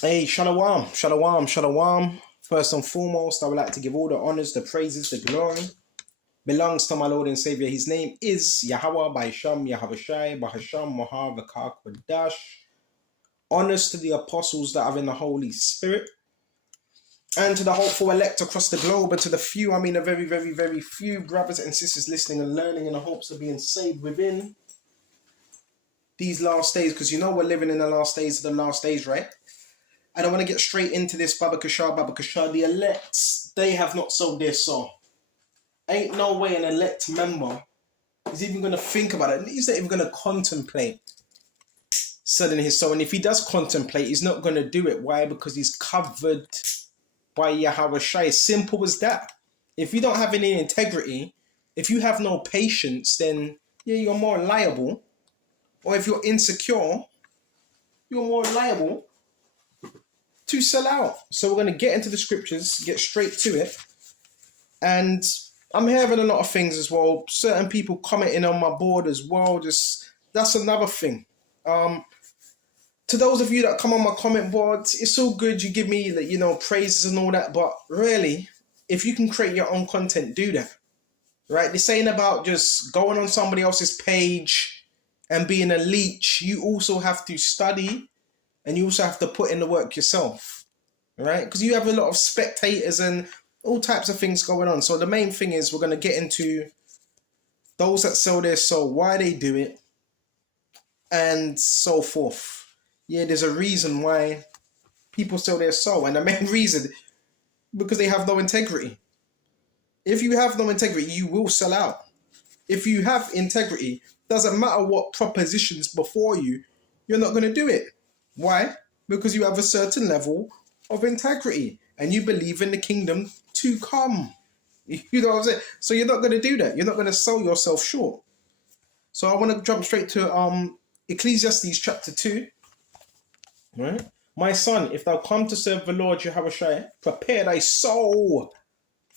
Hey, shalom, shalom, shalom. First and foremost, I would like to give all the honors, the praises, the glory belongs to my Lord and Savior. His name is Yahweh by Sham, Yahavashai, Bahasham, Mahavakar Kodash. Honors to the apostles that are in the Holy Spirit, and to the hopeful elect across the globe, and to the few, I mean a very, very, very few brothers and sisters listening and learning in the hopes of being saved within these last days, because you know we're living in the last days of the last days, right? And I want to get straight into this. Baba Kashar, the elects, they have not sold their soul. Ain't no way an elect member is even going to think about it. He's not even going to contemplate selling his soul. And if he does contemplate, he's not going to do it. Why? Because he's covered by Yahweh Shai. Simple as that. If you don't have any integrity, if you have no patience, then yeah, you're more liable. Or if you're insecure, you're more liable to sell out. So we're going to get into the scriptures, get straight to it. And I'm hearing a lot of things as well. Certain people commenting on my board as well. Just that's another thing. To those of you that come on my comment board, it's all good. You give me, praises and all that. But really, if you can create your own content, do that. Right? This ain't about just going on somebody else's page and being a leech. You also have to study and you also have to put in the work yourself. Right? Because you have a lot of spectators and all types of things going on. So the main thing is we're going to get into those that sell their soul, why they do it, and so forth. Yeah, there's a reason why people sell their soul. And the main reason, because they have no integrity. If you have no integrity, you will sell out. If you have integrity, doesn't matter what propositions before you, you're not going to do it. Why? Because you have a certain level of integrity and you believe in the kingdom to come. You know what I'm saying? So you're not going to do that. You're not going to sell yourself short. So I want to jump straight to Ecclesiastes chapter 2. Right? My son, if thou come to serve the Lord Yahushua, prepare thy soul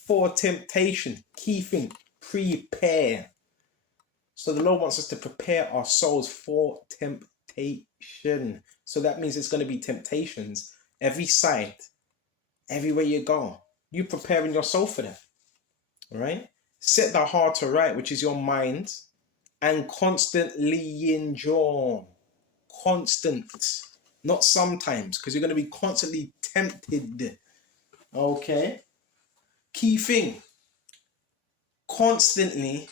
for temptation. Key thing, prepare. So the Lord wants us to prepare our souls for temptation. So that means it's going to be temptations every side, everywhere you go. You preparing your soul for that. All right? Set thy heart aright, which is your mind, and constantly endure. Constant. Not sometimes, because you're going to be constantly tempted. Okay? Key thing. Constantly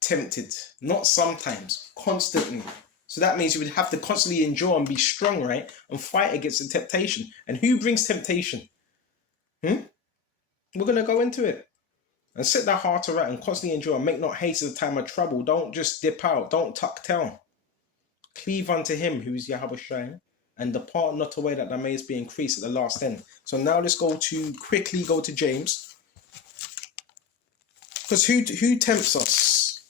tempted. Not sometimes. Constantly. So that means you would have to constantly endure and be strong, right? And fight against the temptation. And who brings temptation? We're going to go into it. And set thy heart aright and constantly endure and make not haste at the time of trouble. Don't just dip out. Don't tuck tail. Cleave unto him who is Yahweh Shai, and depart not away that thou mayest be increased at the last end. So now let's quickly go to James. Because who tempts us?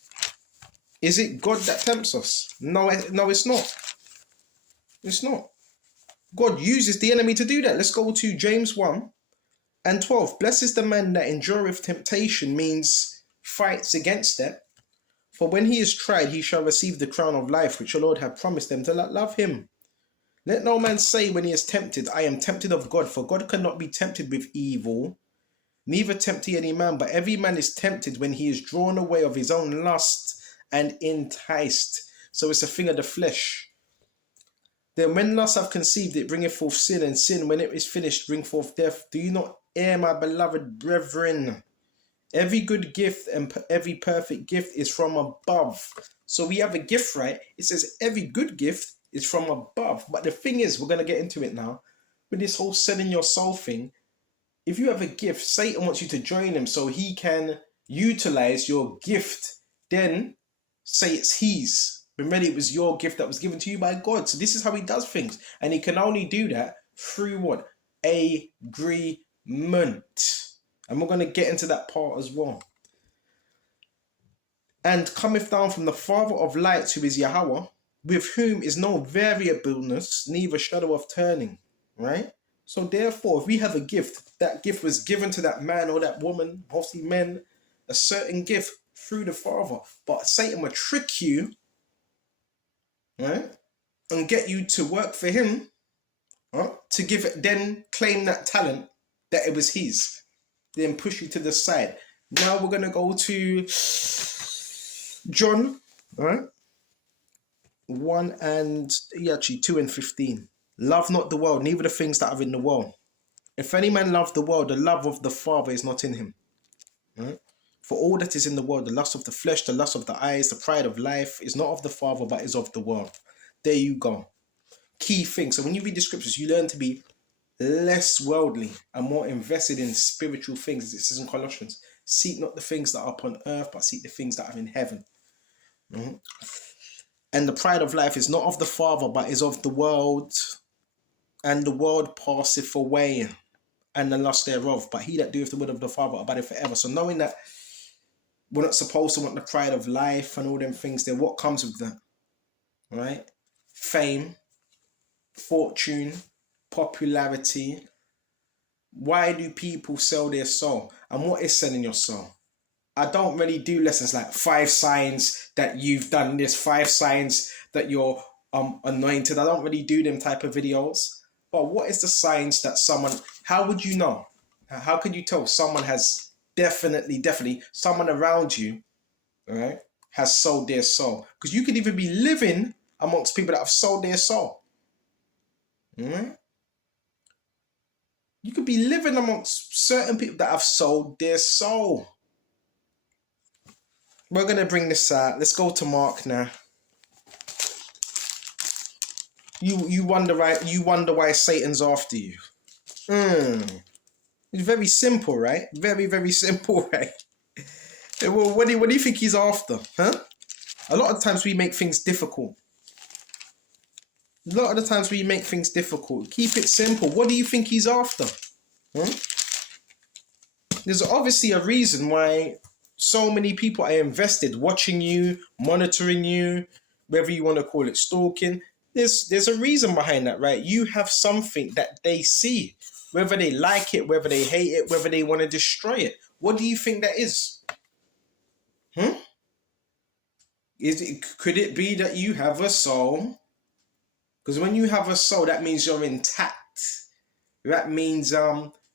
Is it God that tempts us? No, it's not. It's not. God uses the enemy to do that. Let's go to James 1 and 12. Blessed is the man that endureth temptation, means fights against it. For when he is tried, he shall receive the crown of life, which the Lord hath promised them that love him. Let no man say when he is tempted, I am tempted of God, for God cannot be tempted with evil, neither tempt he any man, but every man is tempted when he is drawn away of his own lust and enticed. So it's a thing of the flesh. Then when lust have conceived, it bringeth forth sin, and sin, when it is finished, bring forth death. Do you not err, my beloved brethren? Every good gift and every perfect gift is from above. So we have a gift, right? It says every good gift is from above. But the thing is, we're going to get into it now. With this whole selling your soul thing, if you have a gift, Satan wants you to join him so he can utilize your gift. Then say it's his. Remember, it was your gift that was given to you by God. So this is how he does things. And he can only do that through what? Agreement. And we're going to get into that part as well. And cometh down from the Father of lights, who is Yahweh, with whom is no variableness, neither shadow of turning. Right? So therefore, if we have a gift, that gift was given to that man or that woman, mostly men, a certain gift through the Father. But Satan will trick you, right? And get you to work for him to give it, then claim that talent that it was his, then push you to the side. Now we're gonna go to John, all right? 1 and actually 2 and 15. Love not the world, neither the things that are in the world. If any man love the world, the love of the Father is not in him. Right? For all that is in the world, the lust of the flesh, the lust of the eyes, the pride of life, is not of the Father, but is of the world. There you go. Key thing. So when you read the scriptures, you learn to be less worldly and more invested in spiritual things. It says in Colossians, seek not the things that are upon earth, but seek the things that are in heaven. Mm-hmm. And the pride of life is not of the Father, but is of the world. And the world passeth away, and the lust thereof. But he that doeth the will of the Father abideth forever. So knowing that we're not supposed to want the pride of life and all them things there, what comes with that? Right? Fame, fortune, popularity. Why do people sell their soul? And what is selling your soul? I don't really do lessons like 5 signs that you've done this, 5 signs that you're anointed. I don't really do them type of videos. But what is the signs that someone, how would you know? How could you tell someone has definitely, someone around you, all right, has sold their soul? Because you could even be living amongst people that have sold their soul. Mm-hmm. You could be living amongst certain people that have sold their soul. We're going to bring this out. Let's go to Mark now. You wonder why Satan's after you. It's very simple, right? Very, very simple, right? Well, what do you think he's after? Huh? A lot of times we make things difficult. Keep it simple. What do you think he's after? Huh? There's obviously a reason why so many people are invested, watching you, monitoring you, whether you want to call it stalking. There's a reason behind that, right? You have something that they see, whether they like it, whether they hate it, whether they want to destroy it. What do you think that is? Could it be that you have a soul? Because when you have a soul, that means you're intact. That means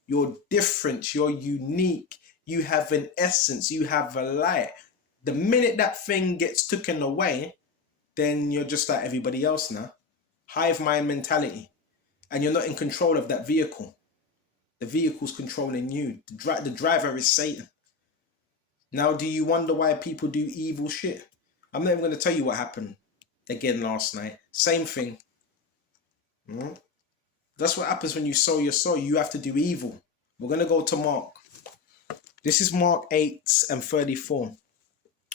you're different, you're unique, you have an essence, you have a light. The minute that thing gets taken away, then you're just like everybody else now. Hive mind mentality. And you're not in control of that vehicle. The vehicle's controlling you. The driver is Satan. Now, do you wonder why people do evil shit? I'm not even going to tell you what happened again last night. Same thing. That's what happens when you sow your soul. You have to do evil. We're going to go to Mark. This is Mark 8 and 34.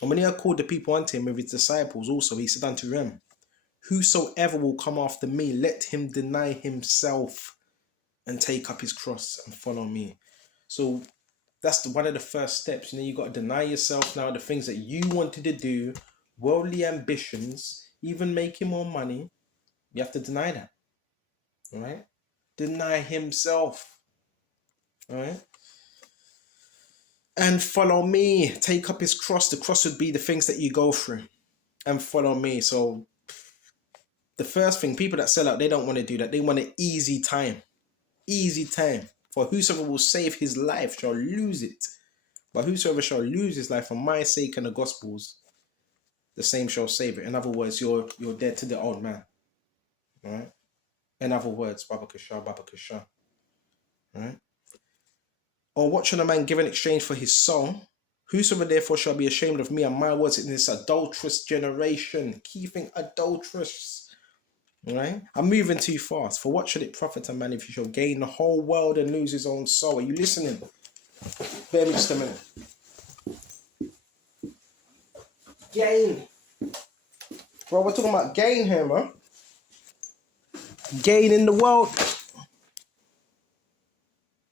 And when he had called the people unto him with his disciples also, he said unto them, whosoever will come after me, let him deny himself and take up his cross and follow me. So that's one of the first steps. You got to deny yourself now, the things that you wanted to do, worldly ambitions, even making more money. You have to deny that. All right? Deny himself. All right? And follow me. Take up his cross. The cross would be the things that you go through. And follow me. So the first thing, people that sell out, they don't want to do that. They want an easy time. Easy time. For whosoever will save his life shall lose it. But whosoever shall lose his life for my sake and the gospel's, the same shall save it. In other words, you're dead to the old man. All right? In other words, Baba Kasha. Right? Or what shall a man give in exchange for his soul? Whosoever therefore shall be ashamed of me and my words in this adulterous generation. Key thing, adulterous. Right? I'm moving too fast. For what should it profit a man if he shall gain the whole world and lose his own soul? Are you listening? Bear me just a minute. Gain. Bro, we're talking about gain here, man. Gain in the world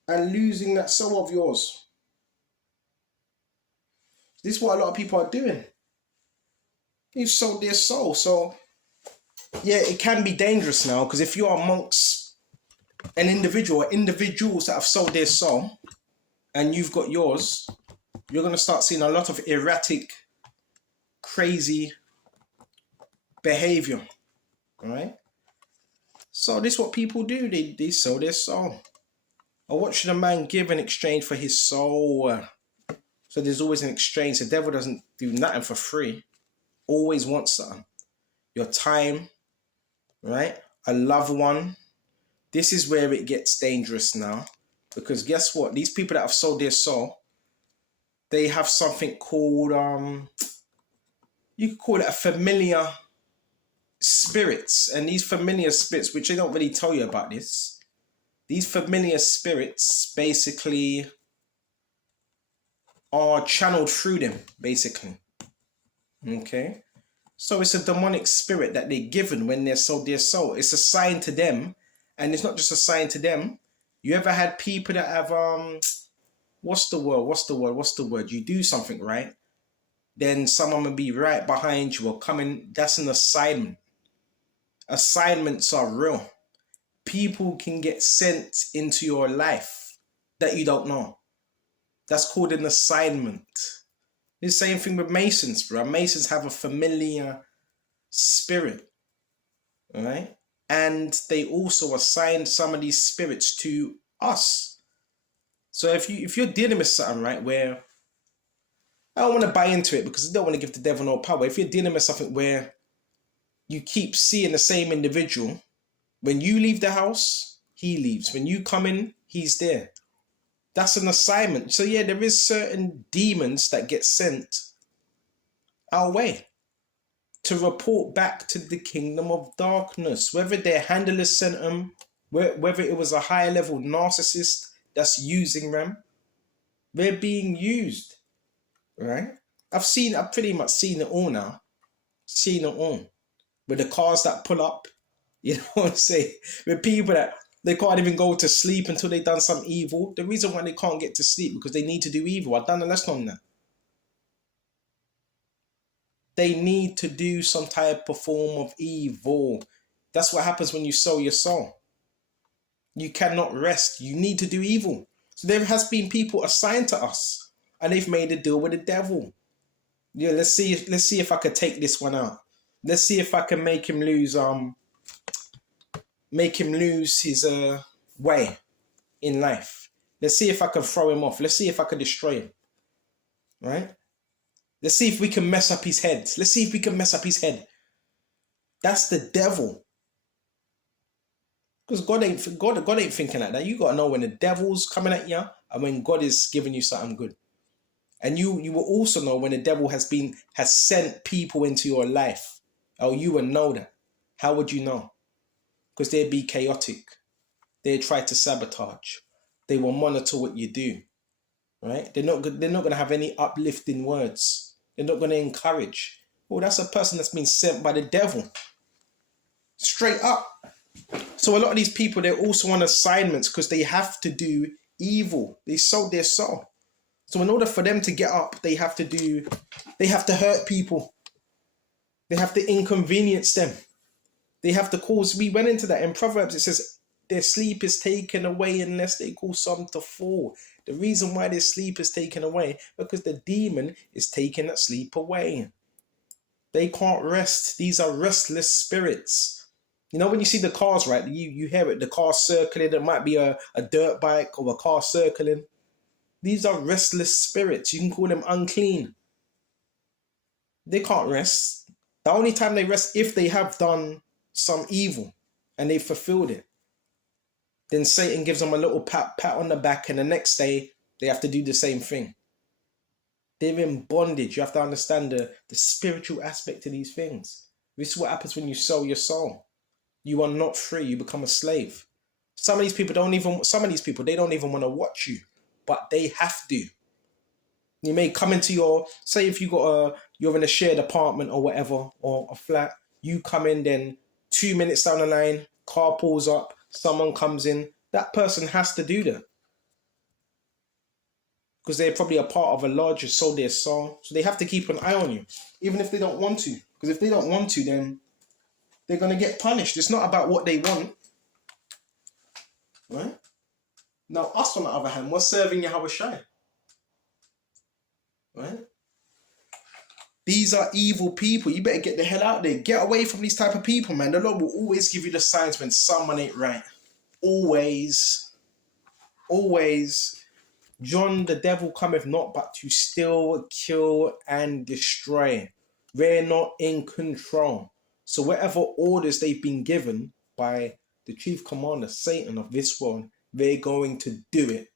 and losing that soul of yours. This is what a lot of people are doing. They've sold their soul. So, yeah, it can be dangerous now, because if you're amongst an individual or individuals that have sold their soul and you've got yours, you're going to start seeing a lot of erratic, crazy behavior. All right? So this is what people do. They sell their soul. Or what should a man give in exchange for his soul? So there's always an exchange. The devil doesn't do nothing for free. Always wants something. Your time, right? A loved one. This is where it gets dangerous now. Because guess what? These people that have sold their soul, they have something called, you could call it a familiar spirits. And these familiar spirits, which they don't really tell you about this, these familiar spirits basically are channeled through them, basically. Okay? So it's a demonic spirit that they're given when they're sold their soul. It's assigned to them. And it's not just assigned to them. You ever had people that have, what's the word? You do something, right? Then someone will be right behind you or coming. That's an assignment. Assignments are real. People can get sent into your life that you don't know. That's called an assignment. The same thing with Masons, bro. Masons have a familiar spirit, all right? And they also assign some of these spirits to us. So if you're dealing with something, right, where I don't want to buy into it because I don't want to give the devil no power. If you're dealing with something where you keep seeing the same individual, when you leave the house, he leaves. When you come in, he's there. That's an assignment. So yeah, there is certain demons that get sent our way to report back to the kingdom of darkness. Whether their handlers sent them, whether it was a higher level narcissist that's using them, they're being used, right? I've pretty much seen it all now. Seen it all. With the cars that pull up, you know what I'm saying? With people that they can't even go to sleep until they've done some evil. The reason why they can't get to sleep because they need to do evil. I've done a lesson on that. They need to do some type of form of evil. That's what happens when you sell your soul. You cannot rest. You need to do evil. So there has been people assigned to us, and they've made a deal with the devil. Yeah, let's see if I could take this one out. Let's see if I can make him lose his way in life. Let's see if I can throw him off. Let's see if I can destroy him. Right? Let's see if we can mess up his head. Let's see if we can mess up his head. That's the devil. Because God ain't thinking like that. You gotta know when the devil's coming at you and when God is giving you something good. And you will also know when the devil has sent people into your life. Oh, you will know that. How would you know? Because they'd be chaotic. They try to sabotage. They will monitor what you do. Right? They're not gonna have any uplifting words. They're not gonna encourage. Well, that's a person that's been sent by the devil. Straight up. So a lot of these people, they're also on assignments because they have to do evil. They sold their soul. So in order for them to get up, they have to hurt people. They have to inconvenience them. They have to cause, we went into that in Proverbs, it says, their sleep is taken away unless they cause some to fall. The reason why their sleep is taken away, because the demon is taking that sleep away. They can't rest. These are restless spirits. You know, when you see the cars, right, you hear it, the car circling, it might be a dirt bike or a car circling. These are restless spirits. You can call them unclean. They can't rest. The only time they rest, if they have done some evil and they fulfilled it, then Satan gives them a little pat on the back, and the next day they have to do the same thing. They're in bondage. You have to understand the spiritual aspect of these things. This is what happens when you sell your soul. You are not free. You become a slave. Some of these people, they don't even want to watch you, but they have to. You may come into say if you're in a shared apartment or whatever, or a flat, you come in, then 2 minutes down the line, car pulls up, someone comes in, that person has to do that. Because they're probably a part of a larger soul, their soul. So they have to keep an eye on you, even if they don't want to. Because if they don't want to, then they're going to get punished. It's not about what they want. Right? Now, us on the other hand, we're serving Yahweh Shai. Right? These are evil people. You better get the hell out there. Get away from these type of people, man. The Lord will always give you the signs when someone ain't right. Always. Always. John, the devil cometh not but to steal, kill, and destroy. They're not in control. So whatever orders they've been given by the chief commander, Satan of this world, they're going to do it.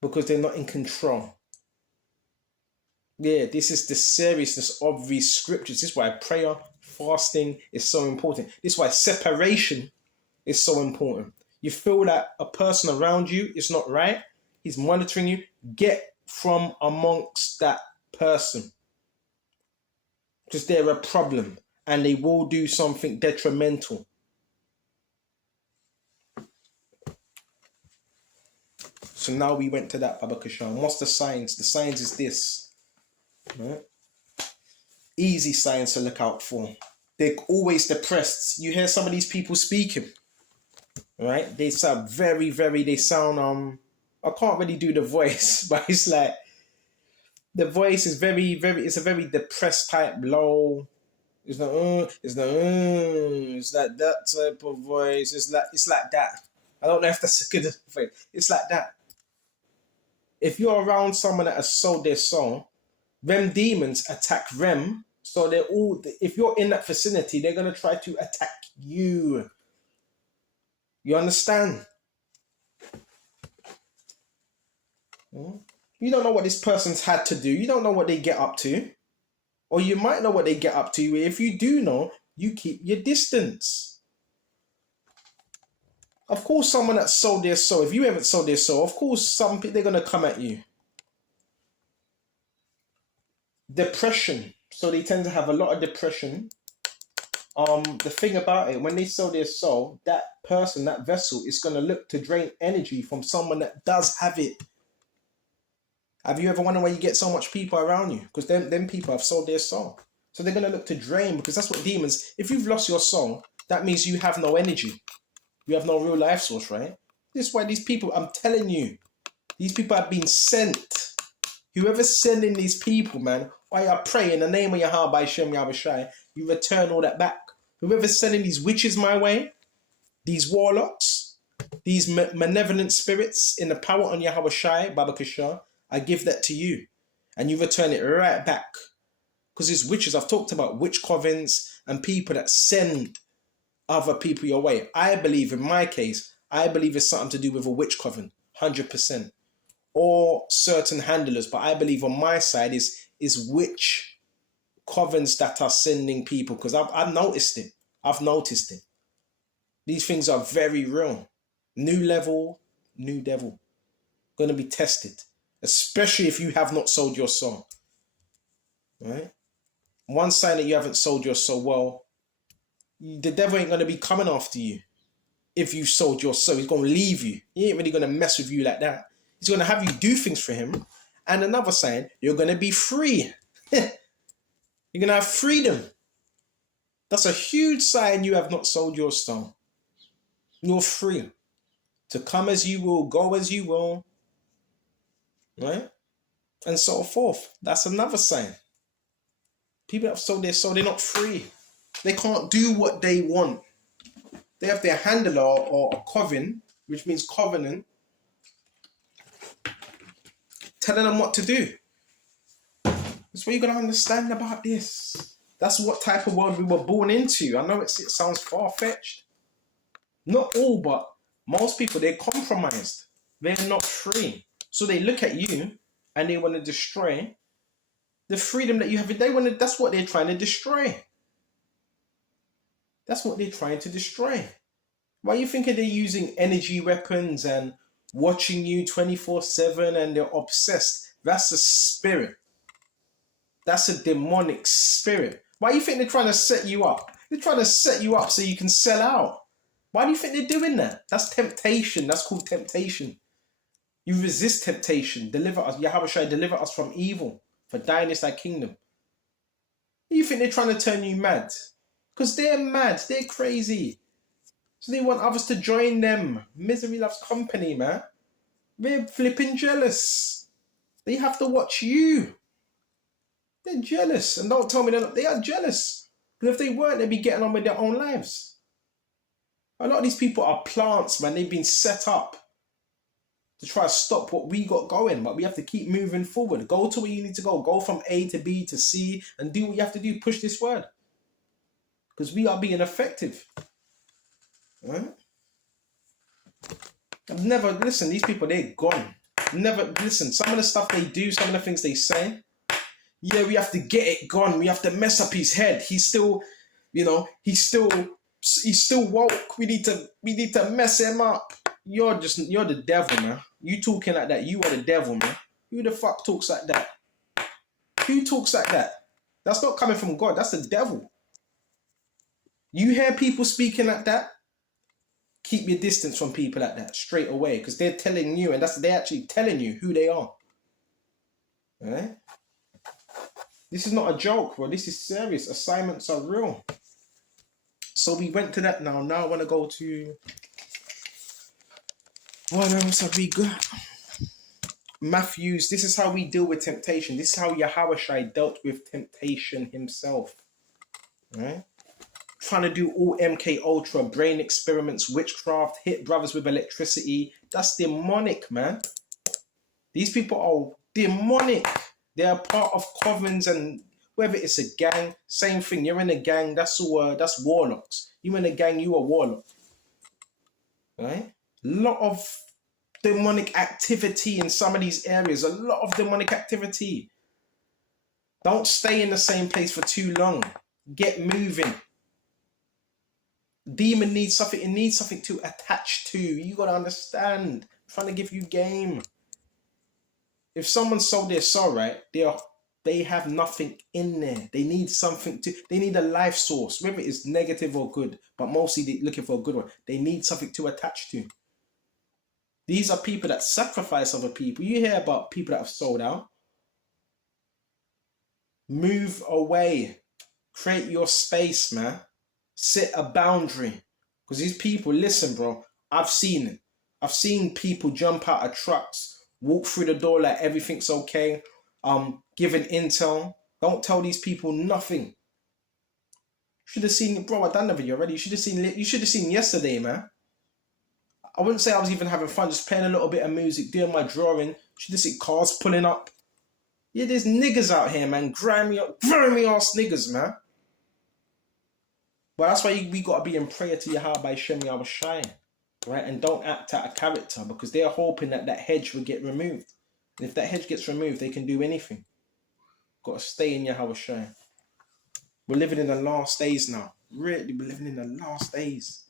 Because they're not in control. Yeah, this is the seriousness of these scriptures. This is why prayer, fasting is so important. This is why separation is so important. You feel that a person around you is not right, he's monitoring you, get from amongst that person. Because they're a problem and they will do something detrimental. So now we went to that, Baba Kashan. What's the signs? The signs is this. Right? Easy signs to look out for. They're always depressed. You hear some of these people speaking, right? They sound they sound I can't really do the voice, but it's like the voice is it's a very depressed type, low. It's like that type of voice. It's like that. I don't know if that's a good voice. It's like that. If you're around someone that has sold their soul, them demons attack them. So they're all, if you're in that vicinity, they're going to try to attack you. You understand? You don't know what this person's had to do. You don't know what they get up to. Or you might know what they get up to. If you do know, you keep your distance. Of course, someone that sold their soul, if you haven't sold their soul, of course, they're going to come at you. Depression. So they tend to have a lot of depression. The thing about it, when they sell their soul, that person, that vessel, is going to look to drain energy from someone that does have it. Have you ever wondered why you get so much people around you? Because them people have sold their soul. So they're going to look to drain, because that's what demons, if you've lost your soul, that means you have no energy. You have no real life source, right? This is why these people, I'm telling you, these people have been sent. Whoever's sending these people, man, while I pray in the name of Yahweh by Shem Yahushai, you return all that back. Whoever's sending these witches my way, these warlocks, these malevolent spirits in the power on Yahweh Shai, Baba Kishar, I give that to you. And you return it right back. Because these witches, I've talked about witch covens and people that send other people your way. I believe, in my case, I believe it's something to do with a witch coven, 100%. Or certain handlers, but I believe on my side is witch covens that are sending people, because I've noticed it. I've noticed it. These things are very real. New level, new devil. Going to be tested. Especially if you have not sold your soul. Right? One sign that you haven't sold your soul, well, the devil ain't going to be coming after you. If you sold your soul, he's going to leave you. He ain't really going to mess with you like that. He's going to have you do things for him. And another sign, you're going to be free. You're going to have freedom. That's a huge sign you have not sold your soul. You're free to come as you will, go as you will, right? And so forth. That's another sign. People that have sold their soul, they're not free. They can't do what they want. They have their handler or a coven, which means covenant, telling them what to do. That's what you're going to understand about this. That's what type of world we were born into. I know it sounds far-fetched. Not all, but most people, they're compromised. They're not free. So they look at you and they want to destroy the freedom that you have. That's what they're trying to destroy. That's what they're trying to destroy. Why are you thinking they're using energy weapons and watching you 24/7 and they're obsessed? That's a spirit. That's a demonic spirit. Why do you think they're trying to set you up? They're trying to set you up so you can sell out. Why do you think they're doing that? That's temptation. That's called temptation. You resist temptation. Deliver us. Yahweh Shai, deliver us from evil. For thine is thy kingdom. You think they're trying to turn you mad? Because they're mad. They're crazy. So they want others to join them. Misery loves company, man. They're flipping jealous. They have to watch you. They're jealous. And don't tell me they are jealous. Because if they weren't, they'd be getting on with their own lives. A lot of these people are plants, man. They've been set up to try to stop what we got going, but we have to keep moving forward. Go to where you need to go. Go from A to B to C and do what you have to do. Push this word. Because we are being effective. Right? I've never, listen, these people, they're gone. Never, listen, some of the stuff they do, some of the things they say, yeah, we have to get it gone. We have to mess up his head. He's still, he's still woke. We need to mess him up. You're the devil, man. You talking like that, you are the devil, man. Who the fuck talks like that? Who talks like that? That's not coming from God, that's the devil. You hear people speaking like that? Keep your distance from people like that straight away, because they're telling you, and they're actually telling you who they are. Alright? This is not a joke, bro. This is serious. Assignments are real. So we went to that now. Now I want to go to what else have we got? Matthews. This is how we deal with temptation. This is how Yahushua dealt with temptation himself. Right? Trying to do all MK Ultra, brain experiments, witchcraft, hit brothers with electricity. That's demonic, man. These people are demonic. They are part of covens, and whether it's a gang, same thing. You're in a gang, that's warlocks. You in a gang, you are warlock. Right? A lot of demonic activity in some of these areas. A lot of demonic activity. Don't stay in the same place for too long. Get moving. Demon needs something. It needs something to attach to. You got to understand. I'm trying to give you game. If someone sold their soul, right, they have nothing in there. They need something they need a life source, whether it's negative or good, but mostly they're looking for a good one. They need something to attach to. These are people that sacrifice other people. You hear about people that have sold out. Move away. Create your space, man. Set a boundary. Because these people, listen, bro, I've seen it. I've seen people jump out of trucks, walk through the door like everything's okay, giving intel. Don't tell these people nothing. Should have seen it, bro. I done the video already. You should have seen yesterday, man. I wouldn't say I was even having fun, just playing a little bit of music, doing my drawing. Should have seen cars pulling up. Yeah, there's niggas out here, man. Grimy ass niggas, man. But that's why we got to be in prayer to Yahweh by Shem Yahushua, right? And don't act out of character, because they're hoping that hedge will get removed. And if that hedge gets removed, they can do anything. Got to stay in Yahushua. We're living in the last days now. Really, we're living in the last days.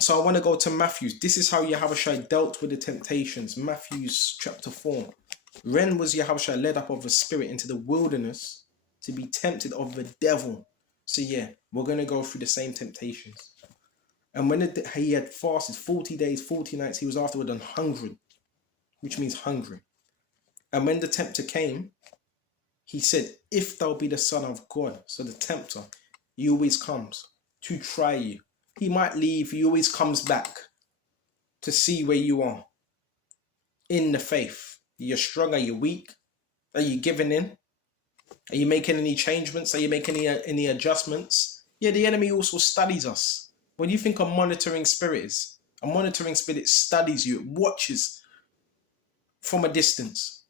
So I want to go to Matthews. This is how Yahushua dealt with the temptations. Matthews chapter 4. When was Yahushua led up of a spirit into the wilderness to be tempted of the devil? So yeah, we're going to go through the same temptations. And when he had fasted 40 days, 40 nights, he was afterward hungry, which means hungry. And when the tempter came, he said, if thou be the Son of God. So the tempter, he always comes to try you. He might leave, he always comes back to see where you are in the faith. You're strong, are you weak? Are you giving in? Are you making any changements? Are you making any adjustments? Yeah, the enemy also studies us. What do you think a monitoring spirit is? A monitoring spirit studies you, it watches from a distance.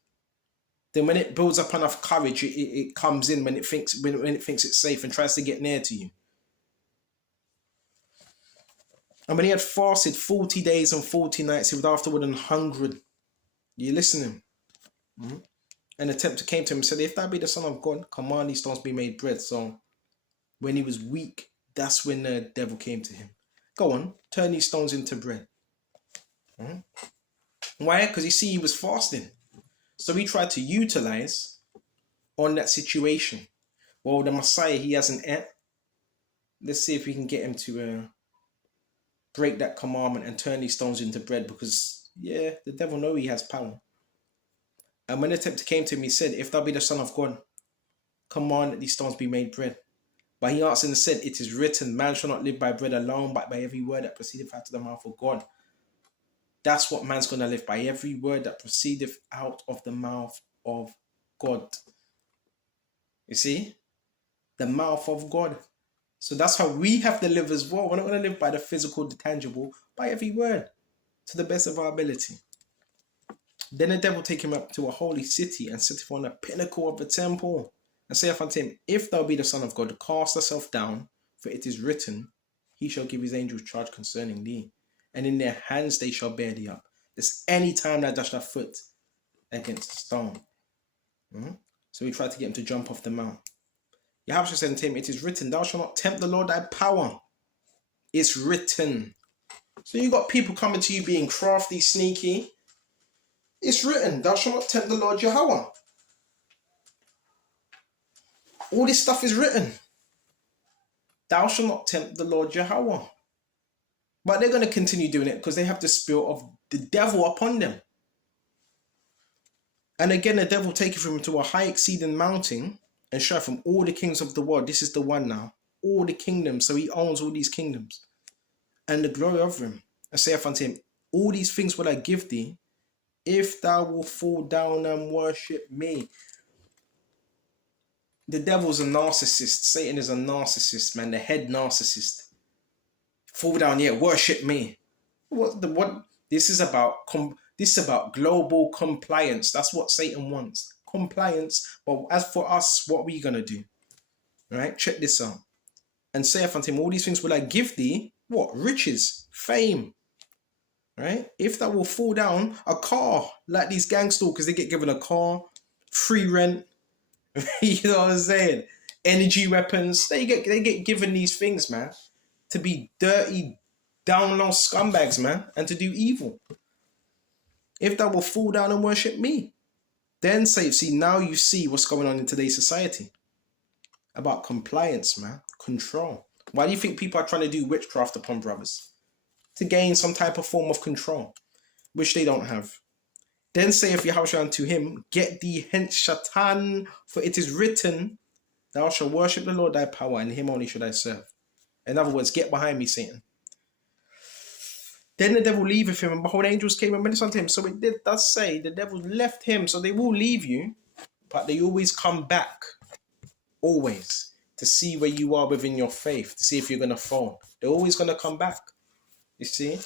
Then when it builds up enough courage, it comes in when it thinks it's safe and tries to get near to you. And when he had fasted 40 days and 40 nights, he was afterward hungered. You listening? Mm-hmm. And the tempter came to him and said, if thou be the Son of God, command these stones be made bread. So when he was weak, that's when the devil came to him. Go on, turn these stones into bread. Mm-hmm. Why? Because you see, he was fasting. So he tried to utilize on that situation. Well, the Messiah, he hasn't ate. Let's see if we can get him to break that commandment and turn these stones into bread, because, yeah, the devil knows he has power. And when the tempter came to him, he said, if thou be the Son of God, command that these stones be made bread. But he answered and said, it is written, man shall not live by bread alone, but by every word that proceedeth out of the mouth of God. That's what man's going to live by, every word that proceedeth out of the mouth of God. You see? The mouth of God. So that's how we have to live as well. We're not going to live by the physical, the tangible, by every word, to the best of our ability. Then the devil take him up to a holy city and set him on the pinnacle of the temple and saith unto him, If thou be the Son of God, cast thyself down, for it is written, He shall give his angels charge concerning thee, and in their hands they shall bear thee up. There's any time that dash thy foot against a stone. So he tried to get him to jump off the mount. Yahweh said unto him, It is written, Thou shalt not tempt the Lord thy power. It's written. So you got people coming to you being crafty, sneaky. It's written, Thou shalt not tempt the Lord Yahweh. All this stuff is written. Thou shalt not tempt the Lord Yahweh. But they're going to continue doing it because they have the spirit of the devil upon them. And again, the devil taketh him to a high exceeding mountain and showeth him all the kings of the world. This is the one now. All the kingdoms. So he owns all these kingdoms. And the glory of him. And saith unto him, All these things will I give thee, if thou wilt fall down and worship me. The devil's a narcissist. Satan is a narcissist, man. The head narcissist. Fall down, yeah, worship me. What? This is about global compliance. That's what Satan wants. Compliance. But as for us, what are we going to do? All right, check this out. And saith unto him, All these things will I give thee. What? Riches, fame. Right? If thou will fall down, a car, like these gang stalkers, they get given a car, free rent. You know what I'm saying? Energy weapons. They get given these things, man, to be dirty, down low scumbags, man, and to do evil. If thou will fall down and worship me, then see, now you see what's going on in today's society. About compliance, man. Control. Why do you think people are trying to do witchcraft upon brothers? To gain some type of form of control, which they don't have. Then saith Yahweh unto him, Get thee hence, Shatan, for it is written, Thou shalt worship the Lord thy power, and him only should I serve. In other words, get behind me, Satan. Then the devil leaveth him, and behold, angels came and ministered unto him. So it does say the devil left him, so they will leave you, but they always come back. Always. To see where you are within your faith, to see if you're going to fall. They're always going to come back. You see?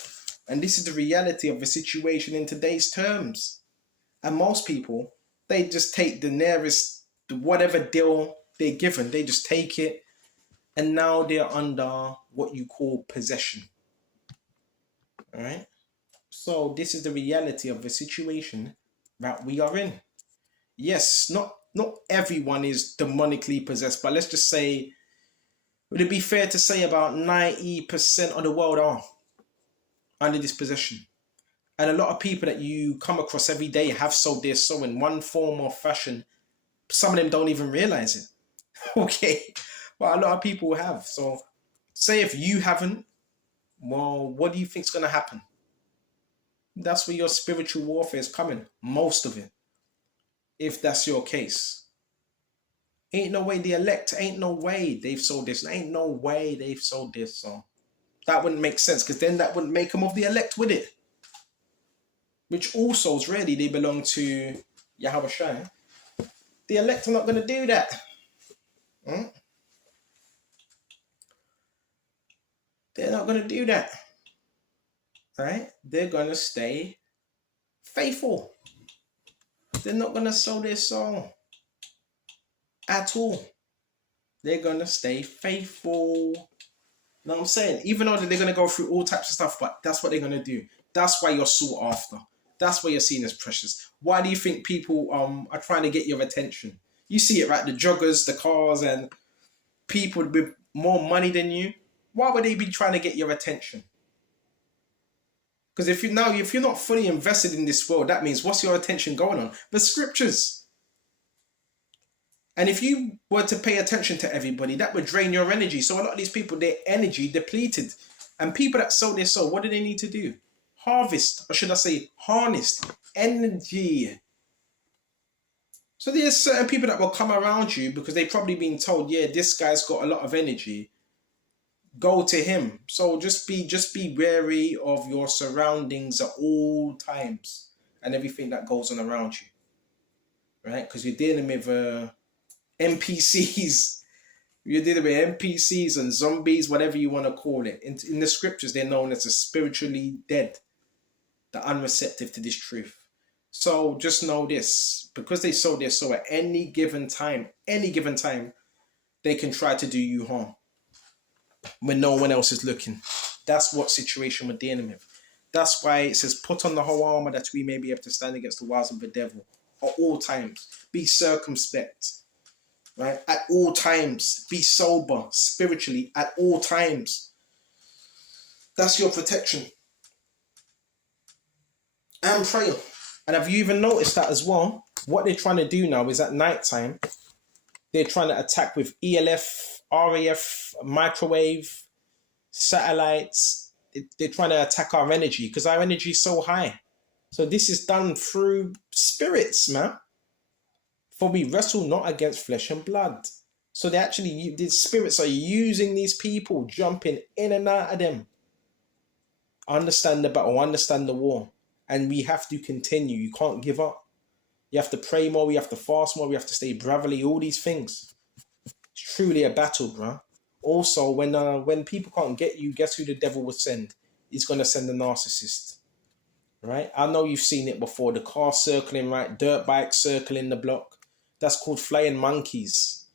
And this is the reality of the situation in today's terms. And most people, they just take the nearest, whatever deal they're given, they just take it. And now they're under what you call possession. All right? So this is the reality of the situation that we are in. Yes, not everyone is demonically possessed, but let's just say, would it be fair to say about 90% of the world are under this possession? And a lot of people that you come across every day have sold their soul in one form or fashion. Some of them don't even realize it. Okay. But a lot of people have. So say if you haven't, well, what do you think is going to happen? That's where your spiritual warfare is coming. Most of it. If that's your case. Ain't no way the elect, ain't no way they've sold this. Ain't no way they've sold this. So that wouldn't make sense, because then that wouldn't make them of the elect, would it? Which all souls, really, they belong to Yahweh Shai. The elect are not going to do that. They're not going to do that. Right? They're going to stay faithful. They're not going to sell their soul at all. They're going to stay faithful. You know what I'm saying? Even though they're going to go through all types of stuff, but that's what they're going to do. That's why you're sought after. That's why you're seen as precious. Why do you think people are trying to get your attention? You see it, right? The joggers, the cars, and people with more money than you. Why would they be trying to get your attention? Because if you're not fully invested in this world, that means what's your attention going on? The scriptures. And if you were to pay attention to everybody, that would drain your energy. So a lot of these people, their energy depleted. And people that sold their soul, what do they need to do? Harvest, or should I say harness energy. So there's certain people that will come around you because they've probably been told, yeah, this guy's got a lot of energy. Go to him. So just be wary of your surroundings at all times and everything that goes on around you. right? Because you're dealing with NPCs. You're dealing with NPCs and zombies, whatever you want to call it. In the scriptures, they're known as the spiritually dead, the unreceptive to this truth. So just know this, because they sow their soul at any given time, they can try to do you harm when no one else is looking. That's what situation we're dealing with. That's why it says, put on the whole armor that we may be able to stand against the wiles of the devil at all times. Be circumspect, right? At all times. Be sober spiritually at all times. That's your protection. And prayer. And have you even noticed that as well? What they're trying to do now is at night time, they're trying to attack with ELF, RAF, microwave, satellites. They're trying to attack our energy because our energy is so high. So this is done through spirits, man. For we wrestle not against flesh and blood. So the spirits are using these people, jumping in and out of them. Understand the battle, understand the war. And we have to continue. You can't give up. You have to pray more. We have to fast more. We have to stay brotherly. All these things. It's truly a battle, bro. Also, when people can't get you, guess who the devil will send? He's going to send a narcissist. Right? I know you've seen it before. The car circling, right? Dirt bikes circling the block. That's called flying monkeys.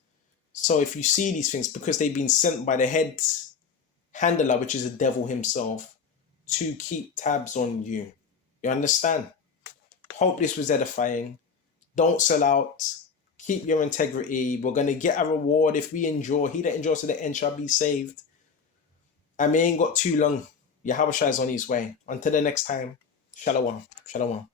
So if you see these things, because they've been sent by the head handler, which is the devil himself, to keep tabs on you. You understand? Hope this was edifying. Don't sell out. Keep your integrity. We're going to get a reward if we endure. He that endures to the end shall be saved. And we ain't got too long. Yahushua is on his way. Until the next time. Shalom. Shalom.